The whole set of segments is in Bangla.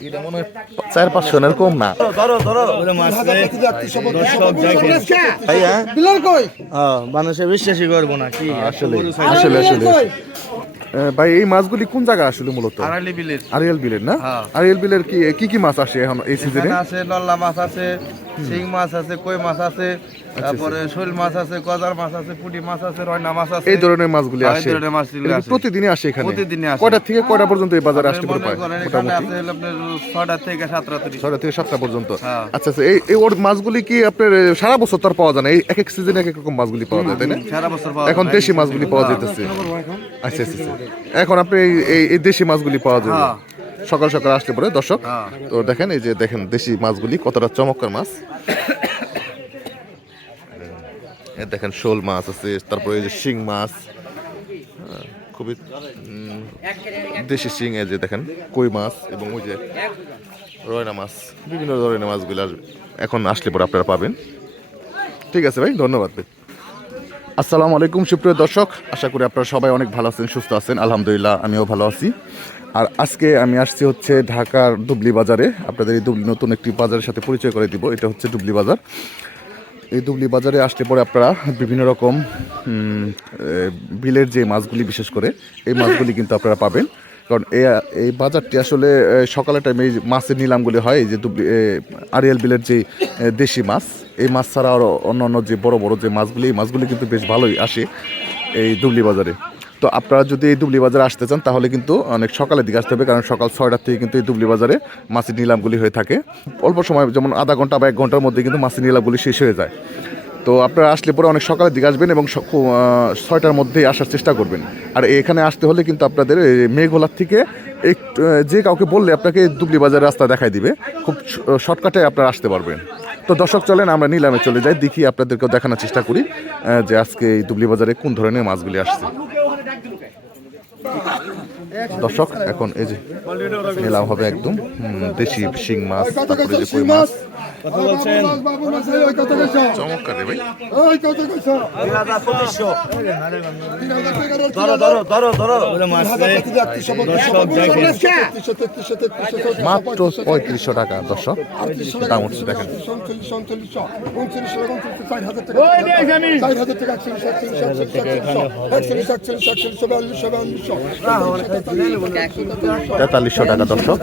এটা চার পাঁচশো এর কম না। ভাই হ্যাঁ কই হ্যাঁ, মানুষে বিশ্বাসই করব না কি? আসলে আসলে আসলে। ভাই এই মাছগুলি কোন জায়গা আসলে মূলত? আরিয়াল বিলের। না? হ্যাঁ। আরিয়াল বিলের কি কি মাছ আসে এখন এই সিজনে আছে নল্লা মাছ আছে শিং মাছ আছে কই মাছ আছে তারপরে শোল মাছ আছে গজার মাছ আছে পুঁটি মাছ আছে রয়না মাছ আছে এই ধরনের মাছগুলি হ্যাঁ, এই ধরনের মাছগুলি আসে। প্রতিদিনই আসে এখানে প্রতিদিনই আসে। কয়টা থেকে কয়টা পর্যন্ত এই বাজারে আসতে পারে মোটামুটি আছে আপনার ছটা থেকে সাত রাত্রি ছয়টা থেকে সাতটা পর্যন্ত হ্যাঁ। আচ্ছা আচ্ছা এই এই ওর মাছগুলি কি আপনার সারা বছর তো আর পাওয়া যায় না এই এক এক সিজনে এক এক রকম মাছগুলি পাওয়া যায় তাই না সারা বছর পাওয়া এখন যায়। হ্যাঁ। দেশি মাছগুলি পাওয়া যাইতেছে আচ্ছা আচ্ছা আচ্ছা। এখন আপনি এই- এই দেশি মাছগুলি পাওয়া যাবে হ্যাঁ। সকাল সকাল আসতে পারে দর্শক। হ্যাঁ। তো দেখেন এই যে দেখেন দেশি মাছগুলি কতটা চমৎকার মাছ। দেখেন শোল মাছ আছে তারপরে এই যে শিং মাছ। হ্যাঁ, খুবই দেশি শিং এই যে দেখেন কই মাছ এবং ওই যে রয়না মাছ বিভিন্ন ধরনের মাছগুলি আসবে এখন আসলে পরে আপনারা পাবেন। ঠিক আছে ভাই ধন্যবাদ ভাই। আসসালামু আলাইকুম সুপ্রিয় দর্শক। আশা করি আপনারা সবাই অনেক ভালো আছেন সুস্থ আছেন। আলহামদুলিল্লাহ আমিও ভালো আছি। আর আজকে আমি আসছি হচ্ছে ঢাকার ডুবলি বাজারে। আপনাদের এই ডুবলি নতুন একটি বাজারের সাথে পরিচয় করে দিব। এটা হচ্ছে ডুবলি বাজার। এই ডুবলি বাজারে আসলে পরে আপনারা বিভিন্ন রকম বিলের যে মাছগুলি বিশেষ করে এই মাছগুলি কিন্তু আপনারা পাবেন। কারণ এই এই বাজারটি আসলে সকালের টাইমে এই মাছের নিলামগুলি হয় এই যে ডুবলি এ, আরিয়াল বিলের যে দেশি মাছ এই মাছ ছাড়া আরও অন্যান্য যে বড় বড় যে মাছগুলি এই মাছগুলি কিন্তু বেশ ভালোই আসে এই ডুবলি বাজারে। তো আপনারা যদি এই ডুবলি বাজারে আসতে চান, তাহলে কিন্তু অনেক সকালের দিকে আসতে হবে, কারণ সকাল ছয়টার থেকে কিন্তু এই ডুবলি বাজারে মাছের নিলামগুলি হয়ে থাকে। অল্প সময়, যেমন আধা ঘণ্টা বা এক ঘণ্টার মধ্যে কিন্তু মাছের নিলামগুলি শেষ হয়ে যায়। তো আপনারা আসলে পরে অনেক সকালের দিকে আসবেন এবং ছয়টার মধ্যেই আসার চেষ্টা করবেন। আর এখানে আসতে হলে কিন্তু আপনাদের মেঘোলার থেকে একটু যে কাউকে বললে আপনাকে দুবলি বাজারের রাস্তা দেখাই দিবে, খুব শর্টকাটে আপনারা আসতে পারবেন। তো দর্শক চলেন, আমরা নিলামে চলে যাই, দেখি আপনাদেরকেও দেখানোর চেষ্টা করি যে আজকে এই দুবলি বাজারে কোন ধরনের মাছগুলি আসছে। দর্শক এখন এই যে নিলাম হবে একদম। দেশি শিং মাছ তারপরে যে কই মাছ বাবু মাছ ওই কত কইছো চমৎকার রে ভাই ওই কত কইছো ধরো ধরো ধরো ধরো মাত্র পঁয়ত্রিশশো টাকা দর্শক দাম উঠছে দেখেন তেতাল্লিশশো টাকা দর্শক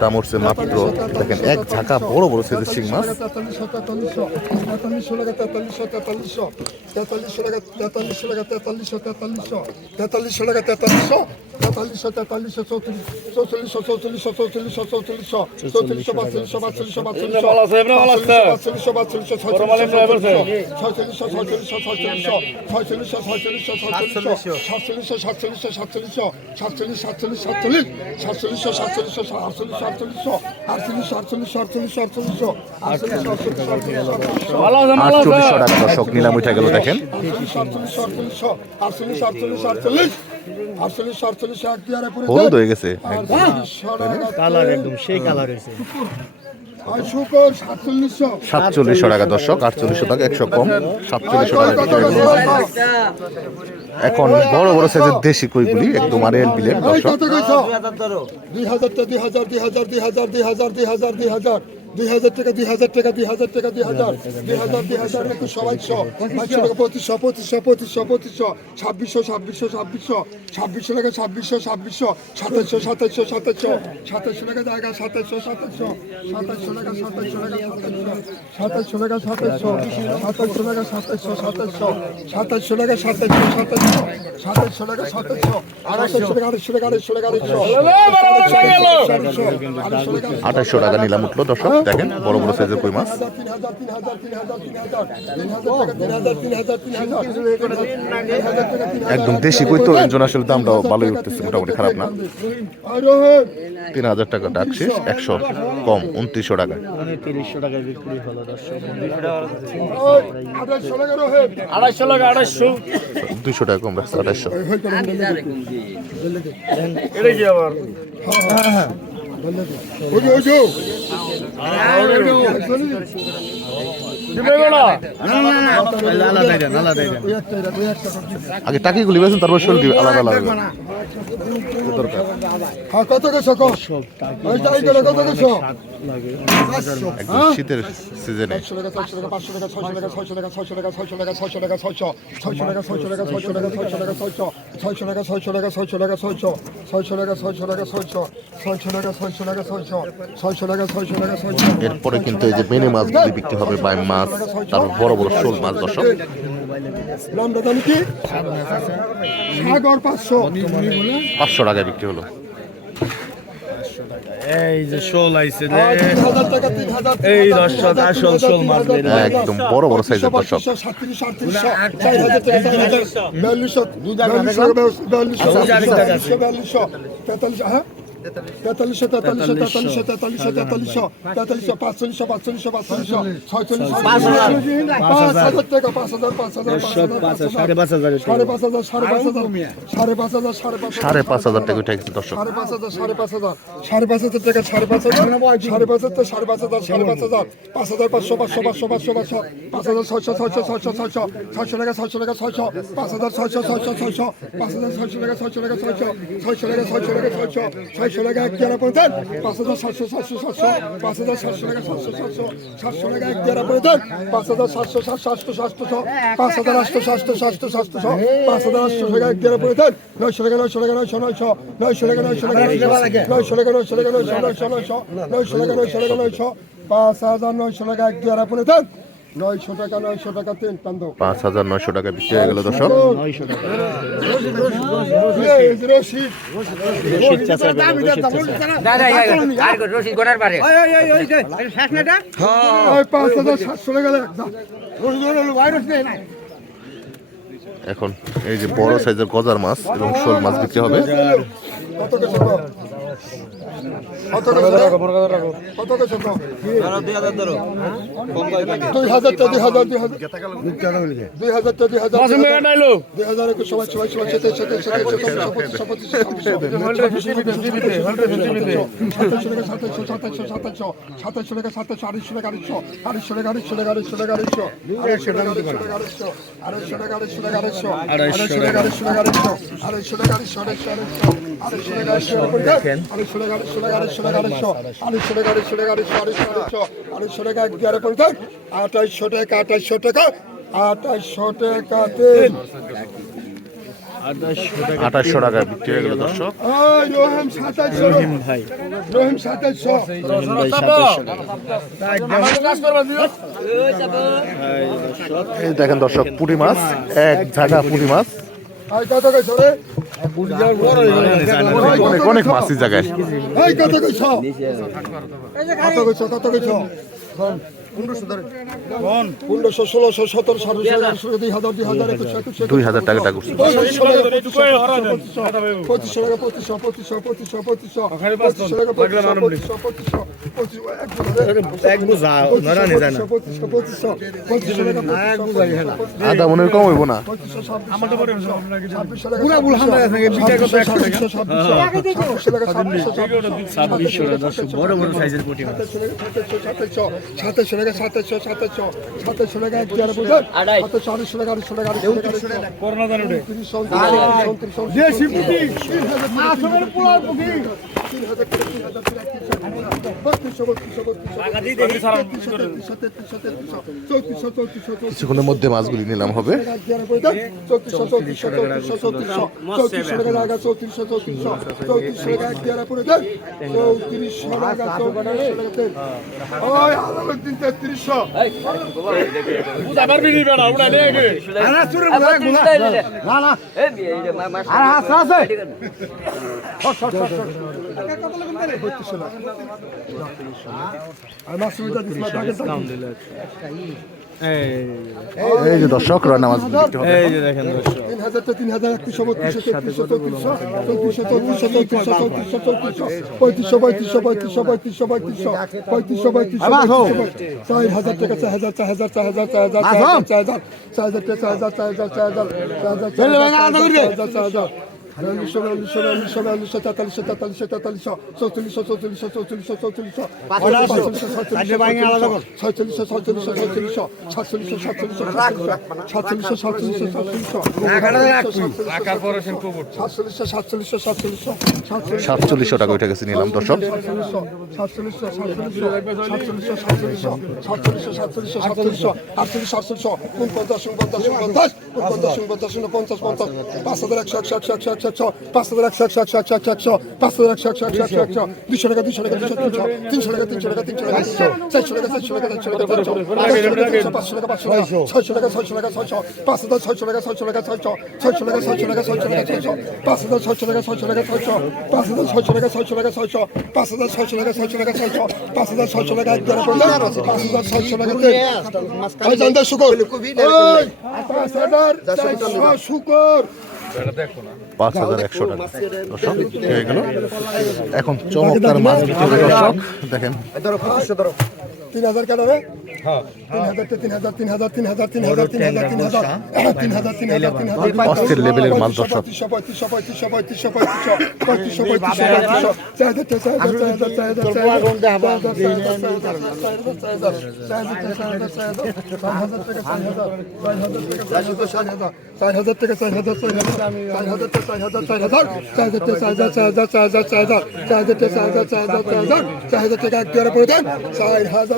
দাম উঠছে মাত্র দেখেন এক ঝাঁকা বড় বড় সাইজের শিং মাছ তেতাল্লিশশো তেতাল্লিশশো তেতাল্লিশশো টাকা তেতাল্লিশশো তেতাল্লিশশো তেতাল্লিশশো টাকা তেতাল্লিশশো টাকা তেতাল্লিশশো তেতাল্লিশশো তেতাল্লিশশো টাকা তেতাল্লিশশো তেতাল্লিশশো তেতাল্লিশশো চৌত্রিশশো চৌচল্লিশশো চৌচল্লিশশো চৌচল্লিশশো চৌচল্লিশশো চৌচল্লিশশো পাঁচচল্লিশশো পাঁচচল্লিশশো পাঁচচল্লিশশো পাঁচচল্লিশশো পাঁচচল্লিশশো ছয়চল্লিশশো ছয়চল্লিশশো ছয়চল্লিশশো ছয়চল্লিশশো ছয়চল্লিশশো ছয়চল্লিশশো সাতচল্লিশশো সাতচল্লিশশো সাতচল্লিশশো সাতচল্লিশ সাতচল্লিশ সাতচল্লিশ সাতচল্লিশশো সাতচল্লিশশো আটচল্লিশ আটচল্লিশশো আটচল্লিশ আটচল্লিশ আটচল্লিশ আটচল্লিশশো আটচল্লিশ আটচল্লিশ আটচল্লিশশো টাকা দর্শক নিলাম উঠে গেল দেখেন। আটচল্লিশ আটচল্লিশ আটচল্লিশ আটচল্লিশ আটচল্লিশ আটচল্লিশ এক দিয়ে হলুদ হয়ে গেছে। কালার একদম সেই কালার হয়েছে। সাতচল্লিশশো টাকা দর্শক আটচল্লিশশো টাকা একশো কম। সাতচল্লিশশো টাকা। এখন বড় বড় সাইজের দেশি কইগুলি একদম আরিয়াল বিলের দর্শক। দুই হাজার দুই হাজার দুই হাজার দুই হাজার দুই হাজার দুই হাজার দুই হাজার। দুই হাজার টাকা, দুই হাজার টাকা, দুই হাজার টাকা, দুই হাজার দুই হাজার দুই হাজার একুশশো বাইশশো বাইশশো টাকা, পঁচিশশো পঁচিশশো পঁচিশশো পঁচিশশো, ছাব্বিশশো ছাব্বিশশো ছাব্বিশশো ছাব্বিশশো টাকা, ছাব্বিশশো ছাব্বিশশো সাতাইশশো সাতাইশশো সাতাইশশো সাতাইশশো টাকা জায়গা সাতাইশশো সাতাইশশো সাতাইশশো টাকা সাতাইশশো টাকা সাতাইশশো টাকা সাতাইশশো সাতাইশশো টাকা সাতাইশশো সাতাইশশো সাতাইশশো টাকা সাতাইশশো সাতাইশশো সাতাইশশো টাকা সাতাইশশো আড়াইশো টাকা আড়াইশো টাকা আড়াইশো টাকা, আড়াইশো আড়াইশো টাকা নিলাম উঠল দর্শক। দেখেন বড় বড় সাইজের কই মাছ? একদম দেশি কই তো একজন আসলে দামটাও ভালোই উঠতেছে মোটামুটি খারাপ না। তিন হাজার টাকা ডাক শেষ একশো কম উনত্রিশশো টাকা। তিরিশশো আড়াইশো টাকা আড়াইশো টাকা কম রাখছে আড়াইশো। এটা কি আবার আগে টাকিগুলি বেছেন তারপর শরীর দিবে আলাদা আলাদা দরকার হ্যাঁ কত গেছো কো ওই তাই করে কত গেছো শীতের সিজনে একশো টাকা চারশো টাকা পাঁচশো টাকা ছয়শো টাকা ছয়শো টাকা ছয়শো টাকা ছয়শো টাকা ছয়শো টাকা ছয়শো ছয়শো টাকা ছয়শো টাকা ছয়শো টাকা ছয়শো টাকা ছয়শো ছয়শো টাকা ছয়শো টাকা ছয়শো ছয়শো টাকা ছয়শো টাকা ছয়শো ছয়শো টাকা ছয়শো টাকা ছয়শো ছয়শো টাকা ছয়শো টাকা ছয়শো এরপরে কিন্তু এই যে বেনে মাছগুলি বিক্রি হবে বাইম মাছ তারপর বড় বড় শোল মাছ দর্শক নামটা দাম কি সাগর পাঁচশো পাঁচশো টাকায় বিক্রি হলো এই যে শোল আইছে এই দর্শক, আসল শোল মাছ। একদম বড় বড় সাইজের দর্শক। বিয়াল্লিশশো বিয়াল্লিশশো বিয়াল্লিশশো বিয়াল্লিশশো বিয়াল্লিশশো তেতাল্লিশ হ্যাঁ? তেতাল্লিশশো তেতাল্লিশশো তেতাল্লিশশো তেতাল্লিশশো তেতাল্লিশশো তেতাল্লিশশো পাঁচচল্লিশশো পাঁচচল্লিশশো পাঁচচল্লিশশো ছয়চল্লিশ পাঁচ হাজার টাকা পাঁচ হাজার পাঁচ হাজার পাঁচ হাজার সাড়ে পাঁচ হাজার সাড়ে পাঁচ হাজার সাড়ে পাঁচ হাজার সাড়ে পাঁচ হাজার সাড়ে পাঁচ হাজার সাড়ে পাঁচ হাজার টাকা উঠে গেছে দর্শক সাড়ে পাঁচ হাজার সাড়ে পাঁচ হাজার সাড়ে পাঁচ হাজার টাকা সাড়ে পাঁচ হাজার সাড়ে পাঁচ হাজার সাড়ে পাঁচ হাজার সাড়ে পাঁচ হাজার পাঁচ হাজার পাঁচশো পাঁচশো পাঁচশো পাঁচশো পাঁচশো পাঁচ হাজার ছয়শো ছয়শো ছয়শো ছয়শো ছয়শো টাকা ছয়শো টাকা ছয়শো পাঁচ হাজার ছয়শো ছয়শো ছয়শো পাঁচ হাজার ছয়শো টাকা ছয়শো টাকা ছয়শো ছয়শো টাকা ছয়শো টাকা ছয়শো ছয়শো টাকা এক গ্যারা পড়তেন পাঁচ হাজার সাতশো সাতশো সাতশো, পাঁচ হাজার সাতশো টাকা, সাতশো সাতশো সাতশো টাকা এক গ্যারা পড়তেন পাঁচ হাজার সাতশো সাতশো সাতশো পাঁচ হাজার আটশো, সাতশো সাতশো সাতশো, পাঁচ হাজার আটশো টাকা এক গ্যারা পড়তেন নয়শো টাকা নয়শো টাকা, নয়শো নয়শো নয়শো টাকা নয়শো টাকা নয়শো টাকা নয়শো টাকা, নয়শো নয়শো নয়শো নয়শো টাকা নয়শো টাকা, নয়শো, পাঁচ হাজার নয়শো টাকা এক গ্যারা পড়তেন নয়শো টাকা নয়শো টাকা পাঁচ হাজার নয়শো টাকা বিক্রি হয়ে গেল দর্শক। পাঁচ হাজার সাতশো টাকা। এখন এই যে বড় সাইজের গজার মাছ এবং শোল মাছ বিক্রি হবে? সাতাইশশো টাকা টাকা সাতাইশশো আড়াইশো টাকা আড়াইশো আড়াইশো টাকা আড়াইশো টাকা আড়াইশো টাকা আড়াইশো আড়াইশো টাকা আড়াইশো টাকা আড়াইশো টাকা আড়াইশো আড়াইশো টাকা আড়াইশো টাকা আড়াইশো আড়াইশো টাকা আড়াইশো আড়াইশো আড়াইশো টাকা আড়াইশো আড়াইশো টাকা আড়াইশো টাকা আড়াইশো টাকা আড়াইশো আড়াইশো টাকা আড়াইশো টাকা আড়াইশো আড়াইশো আড়াইশো টাকা এগারো পঞ্চাশ আঠাইশশো টাকা আঠাইশশো টাকা আঠাইশশো টাকা তিন আঠাশশো টাকা রহিম ভাই সাতাশশো এই দেখেন দর্শক, পুঁটি মাছ, এক ঝাঁকা পুঁটি মাছ। কত অনেক অনেক মাছ জায়গায় কত কইছো? কত কইছো? কত কইছো? পনেরোশো ষোলোশো সতেরো ষোলোশো আঠারোশো দুই হাজার দুই হাজার একুশ একুশ দুই হাজার টাকা টাকা পঁচিশশো টাকা পঁচিশশো পঁচিশশো পঁচিশশো পঁচিশশো পঁচিশশো টাকা পঁচিশশো পঁচিশশো পঁচিশশো এক বুঝা ধরা নিয়ে যায় না পঁচিশশো টাকা কম হইব না টাকা মাছ সাতাইশশো সাতাইশশো টাকা এক দেড় বোঝেন সাতাইশশো আড়াইশো টাকা আড়াইশো টাকা তিন হাজার তিন হাজার কিছুক্ষণের মধ্যে মাছগুলি নিলাম হবে। চৌত্রিশশো এই যে দর্শক রান্না মাছ বিক্রি হবে এই যে দেখেন দর্শক তিন হাজার তো তিন হাজার একত্রিশশো বত্রিশশো তেত্রিশশো চৌত্রিশশো চৌত্রিশশো চৌত্রিশশো চৌত্রিশশো চৌত্রিশশো পঁয়ত্রিশশো পঁয়ত্রিশশো পঁয়ত্রিশশো পঁয়ত্রিশশো পঁয়ত্রিশশো পঁয়ত্রিশশো পঁয়ত্রিশশো চার হাজার টাকা চার হাজার চার হাজার চার হাজার চার হাজার চার হাজার চার হাজার চার হাজার চার হাজার চার হাজার চার হাজার চার হাজার চার হাজার চার হাজার চার হাজার বিয়াল্লিশশো বিয়াল্লিশশো বিয়াল্লিশশো বিয়াল্লিশশো তেতাল্লিশশো তেতাল্লিশশো তেতাল্লিশশো চৌচল্লিশশো চৌচল্লিশশো চৌচল্লিশশো চৌচল্লিশশো ছয়চল্লিশশো ছয়চল্লিশশো ছয়চল্লিশশো সাতচল্লিশশো সাতচল্লিশশো সাতচল্লিশশো সাতচল্লিশশো সাতচল্লিশশো সাতচল্লিশশো সাতচল্লিশশো সাতচল্লিশশো টাকা উঠে গেছে নিলাম দর্শক সাতচল্লিশশো সাতচল্লিশশো সাতচল্লিশশো সাতচল্লিশশো সাতচল্লিশশো সাতচল্লিশশো আটচল্লিশ উনপঞ্চাশ পঞ্চাশ পাঁচ হাজার একশো একশো একশো একশো একশো একশো পাঁচ হাজার একশো একশো একশো একশো একশো একশো পাঁচ হাজার একশো একশো একশো একশো একশো দুশো টাকা দুশো টাকা দুশো তিনশো তিনশো টাকা তিনশো টাকা তিনশো টাকা চারশো টাকা চারশো টাকা চারশো টাকা চারশো পাঁচশো টাকা পাঁচশো টাকা ছয়শো টাকা ছয়শো টাকা ছয়শো পাঁচ হাজার ছয়শো টাকা ছয়শো টাকা ছয়শো ছয়শো টাকা ছয়শো টাকা ছয়শো টাকা ছয়শো পাঁচ হাজার ছয়শো টাকা ছয়শো টাকা ছয়শো পাঁচ হাজার ছয়শো টাকা ছয়শো টাকা ছয়শো পাঁচ হাজার ছয়শো টাকা ছয়শো টাকা ছয়শো পাঁচ হাজার ছয়শো টাকা এক দেড় পাঁচ হাজার ছয়শো টাকা শুকর শুকর পাঁচ হাজার একশো টাকা। দর্শক হয়ে গেল এখন চমৎকার মাছ দর্শক দেখেন। তিন হাজার কেন রে অস্থির লেভেলের মাল দর্শক চার হাজার টাকা একবারে পড়ে দেন চার হাজার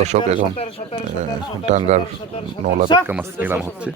দর্শক এখন ডাঙ্গার নওলা বেটকা মাছ নিলাম হচ্ছে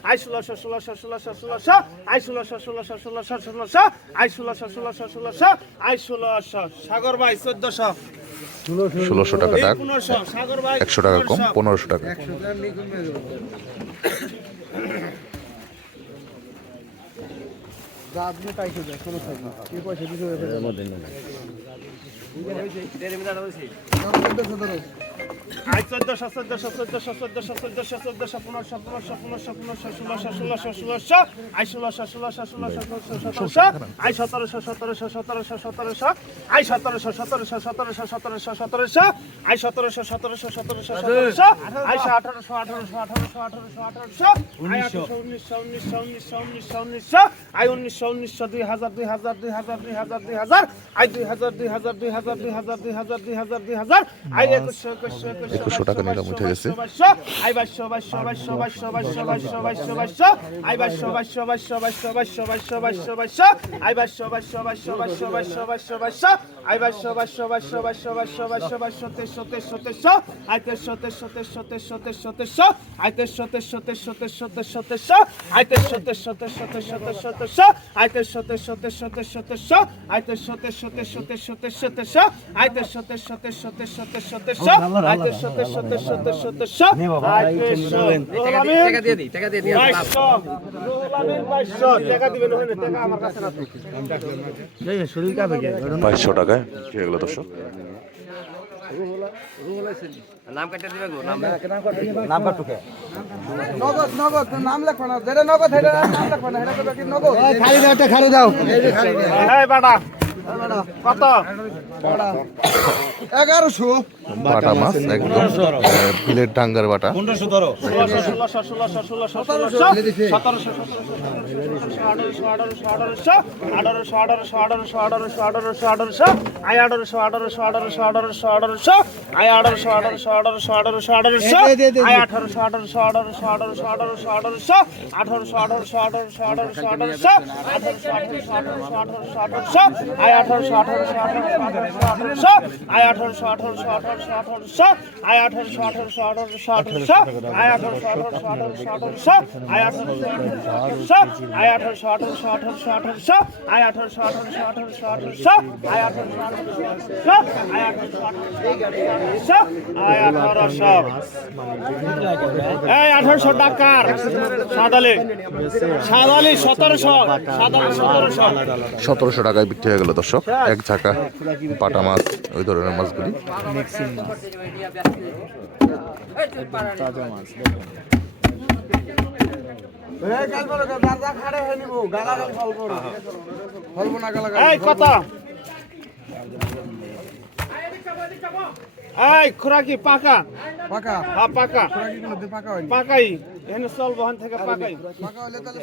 আই ষোলোশো ষোলোশো ষোলোশো ষোলোশো আই ষোলোশো ষোলোশো ষোলোশো ষোলোশো আই ষোলোশো ষোলোশো আই ষোলোশো সাগর ভাই চোদ্দশো। ষোলোশো টাকা ডাক একশো টাকা কম পনেরোশো। টাকা। আপনি পাইছে ষোলোশো কি পয়সা দিতে আই উনিশশো উনিশশো দুই হাজার দুই হাজার দুই হাজার দুই হাজার দুই হাজার আই দুই হাজার দুই হাজার দুই হাজার দুই হাজার দুই হাজার দুই হাজার দুই হাজার আই একুশশো একুশশো একুশশো একুশশো টাকা নিলাম উঠে গেছে আই বাইশশো বাইশশো বাইশশো বাইশশো বাইশশো বাইশশো বাইশশো বাইশশো আই বাইশশো বাইশশো বাইশশো বাইশশো বাইশশো বাইশশো বাইশশো বাইশশো আই বাইশশো বাইশশো বাইশশো বাইশশো বাইশশো বাইশশো বাইশশো আই বাইশশো বাইশশো বাইশশো বাইশশো বাইশশো বাইশশো বাইশশো তেইশশো তেইশশো তেইশশো আই তেইশশো তেইশশো তেইশশো তেইশশো তেইশশো তেইশশো আই তেইশশো তেইশশো তেইশশো তেইশশো তেইশশো তেইশশো আই তেইশশো তেইশশো তেইশশো তেইশশো তেইশশো তেইশশো আই তেইশশো তেইশশো তেইশশো তেইশশো তেইশশো আই তেইশশো তেইশশো তেইশশো তেইশশো তেইশশো তেইশশো তেরশো আয় তেরশো তেরশো তেরশো তেরশো তেরশো তেরশো আয় তেরশো তেরশো টাকায় এগুলো নাম কাটতে দিবে গো নাম নাম কাটুকে। নগদ নগদ নাম লেখো না যেটা নগদ হেটা নাম লেখো না হেটা তো কি নগদ? খালি দাও খালি দাও। এই বাটা। এগারোশো বাটা মাছ একদম প্লেট ডাঙ্গার বাটা আঠারোশো আঠারোশো আঠারোশো আঠারোশো আঠারোশো আঠারোশো আঠারোশো টাকার সাদালি সাদালি সাদালি সতেরোশো সতেরোশো টাকায় বিক্রি হয়ে গেল দর্শক এক ঝাঁকা পাটা মাছ ওই ধরনের মাছগুলি। খোরাকি পাকা। পাকা? হ্যাঁ পাকা। পাকা পাকাই। এখানে চল বহন থেকে পাকাই। পাকা হলে তাহলে